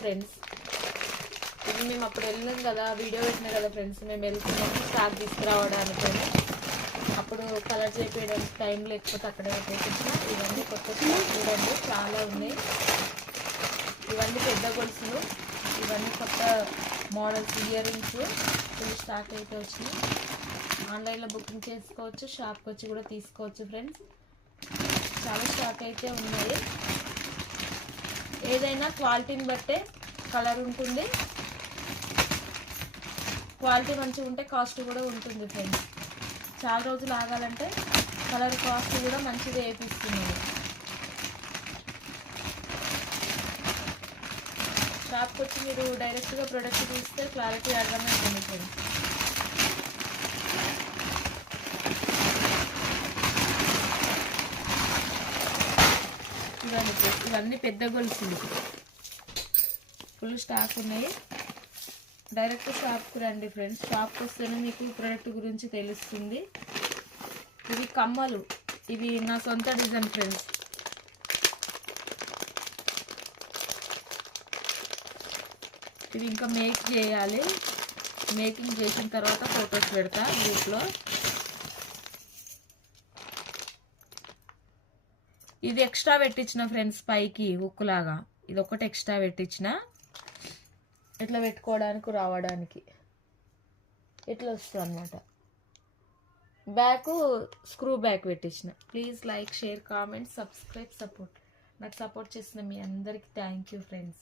Friends, ఇది మేము అప్పుడు వెళ్ళాం కదా, వీడియో పెట్టినా కదా ఫ్రెండ్స్, మేము వెళ్తున్నాము స్టాక్ తీసుకురావడానికి. అప్పుడు కలర్ చేయించడానికి టైం లేకపోతే అక్కడే పెట్టేసిన. ఇవన్నీ కొత్త స్టాక్ చూడండి, చాలా ఉన్నాయి. ఇవన్నీ పెద్ద గొలుసులు, ఇవన్నీ కొత్త models ear rings full stock అయితే వచ్చినాయి. ఆన్లైన్లో బుకింగ్ చేసుకోవచ్చు, షాప్కి వచ్చి కూడా తీసుకోవచ్చు ఫ్రెండ్స్. చాలా స్టాక్ అయితే ఉన్నాయి. ఏదైనా క్వాలిటీని బట్టే కలర్ ఉంటుంది, క్వాలిటీ మంచిగా ఉంటే కాస్ట్ కూడా ఉంటుంది ఫ్రెండ్స్. చాలా రోజులు ఆగాలంటే కలర్ కాస్ట్ కూడా మంచిగా వేపిస్తున్నాము. షాప్కి వచ్చి మీరు డైరెక్ట్గా ప్రోడక్ట్ చూస్తే క్లారిటీ అర్థమవుతుంది ఫ్రెండ్స్. ఇవన్నీ పెద్ద గొలుసులు ఫుల్ స్టాక్ ఉన్నాయి. డైరెక్ట్ షాప్కి రండి ఫ్రెండ్స్, షాప్కి వస్తేనే మీకు ప్రోడక్ట్ గురించి తెలుస్తుంది. ఇవి కమ్మలు, ఇవి నా సొంత డిజైన్ ఫ్రెండ్స్. ఇవి ఇంకా మేక్ చేయాలి, మేకింగ్ చేసిన తర్వాత ఫొటోస్ పెడతా గ్రూప్లో. ఇది ఎక్స్ట్రా పెట్టించిన ఫ్రెండ్స్, పైకి ఉక్కులాగా ఇది ఒకటి ఎక్స్ట్రా పెట్టించిన, ఇట్లా పెట్టుకోవడానికి రావడానికి ఇట్లా వస్తుంది అనమాట. బ్యాక్ స్క్రూ బ్యాక్ పెట్టించిన. Please like, share, comment, subscribe, support. నాకు సపోర్ట్ చేసిన మీ అందరికీ థ్యాంక్ యూ ఫ్రెండ్స్.